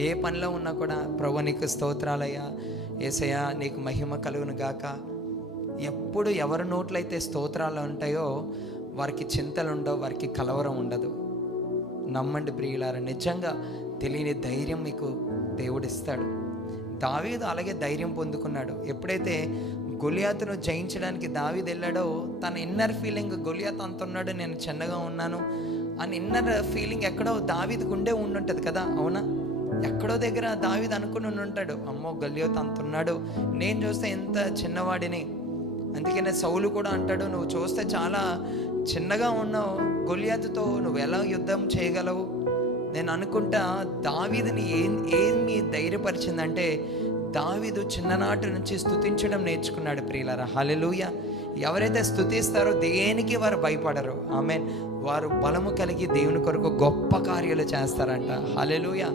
ఏ పనిలో ఉన్నా కూడా ప్రభు నీకు స్తోత్రాలయ్యా, యేసయ్యా నీకు మహిమ కలుగును గాక. ఎప్పుడు ఎవరి నోట్లయితే స్తోత్రాలు ఉంటాయో వారికి చింతలు ఉండవు, వారికి కలవరం ఉండదు. నమ్మండి ప్రియులారా, నిజంగా తెలియని ధైర్యం మీకు దేవుడిస్తాడు. దావీదు అలాగే ధైర్యం పొందుకున్నాడు. ఎప్పుడైతే గొలియాతును జయించడానికి దావీదు వెళ్ళాడో తన ఇన్నర్ ఫీలింగ్, గొలియాతు అంత ఉన్నాడు, నేను చిన్నగా ఉన్నాను అని ఇన్నర్ ఫీలింగ్ ఎక్కడో దావీదుకు ఉండే ఉండుంటుంది కదా, అవునా? ఎక్కడో దగ్గర దావీదు అనుకుని ఉంటాడు, అమ్మో గొలియాతు అంత ఉన్నాడు, నేను చూస్తే ఎంత చిన్నవాడిని. అందుకనే సౌలు కూడా అంటాడు, నువ్వు చూస్తే చాలా చిన్నగా ఉన్నావు, గొలియాతుతో నువ్వు ఎలా యుద్ధం చేయగలవు? నేను అనుకుంటా దావీదుని ఏమి ధైర్యపరిచిందంటే, దావీదు చిన్ననాటి నుంచి స్తుతించడం నేర్చుకున్నాడు ప్రియులారా. హల్లెలూయా. ఎవరైతే స్తుతిస్తారో దేనికి వారు భయపడరు. ఆమేన్. వారు బలము కలిగి దేవుని కొరకు గొప్ప కార్యాలు చేస్తారంట. హల్లెలూయా.